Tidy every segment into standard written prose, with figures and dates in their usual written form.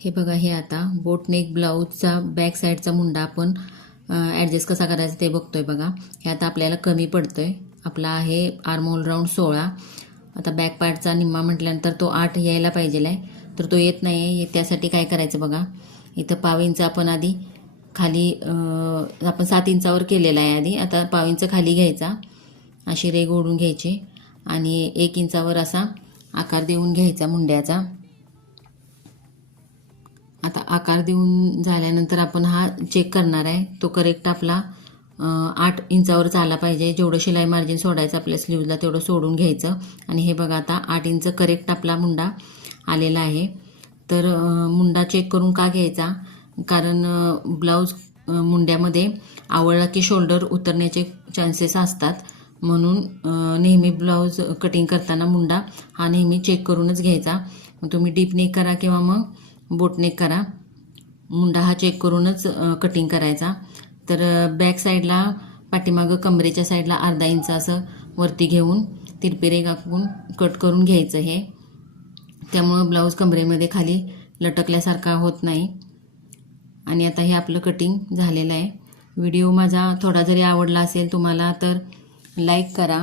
हे बघा, हे आता बोटनेक ब्लाऊजचा बॅक साईडचा मुंडा आपण ॲडजस्ट कसा करायचा ते बघतोय बघा. हे आता आपल्याला कमी पडतोय. आपला आहे आर्म होल राऊंड 16. आता बॅक पार्टचा निम्मा म्हटल्यानंतर तो 8 यायला पाहिजे आहे, तर तो येत नाही आहे. त्यासाठी काय करायचं बघा, इथं पाव इंच आपण आधी खाली आपण 7 इंचावर केलेला आहे आधी. आता पाव इंच खाली घ्यायचा, अशी रेघ ओढून घ्यायची आणि 1 इंचावर असा आकार देऊन घ्यायचा मुंड्याचा. आता आकार देऊन झाल्यानंतर आपण हा चेक करणार आहे, तो करेक्ट आपला 8 इंचावरच आला पाहिजे. जेवढं शिलाई मार्जिन सोडायचं आपल्या स्लीवला तेवढं सोडून घ्यायचं. आणि हे बघा, आता 8 इंच करेक्ट आपला मुंडा आलेला आहे. तर मुंडा चेक करून का घ्यायचा, कारण ब्लाऊज मुंड्यामध्ये आवळला की शोल्डर उतरण्याचे चान्सेस असतात. म्हणून नेहमी ब्लाऊज कटिंग करताना मुंडा हा नेहमी चेक करूनच घ्यायचा. मग तुम्ही डीप नेक करा किंवा मग बोटनेक करा, मुंडा हा चेक करूनच कटिंग करायचा. तर बॅक साईडला पाठीमागं कमरेच्या साईडला अर्धा इंच असं वरती घेऊन तिरपी रेघ आखून कट करून घ्यायचं हे. त्यामुळं ब्लाऊज कमरेमध्ये खाली लटकल्यासारखा होत नाही. आणि आता हे आपलं कटिंग झालेलं आहे. व्हिडिओ माझा थोडा जरी आवडला असेल तुम्हाला तर लाईक करा,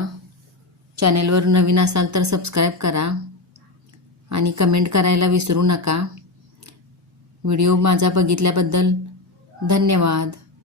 चॅनेलवर नवीन असाल तर सबस्क्राईब करा आणि कमेंट करायला विसरू नका. व्हिडिओ माझा बघितल्याबद्दल धन्यवाद.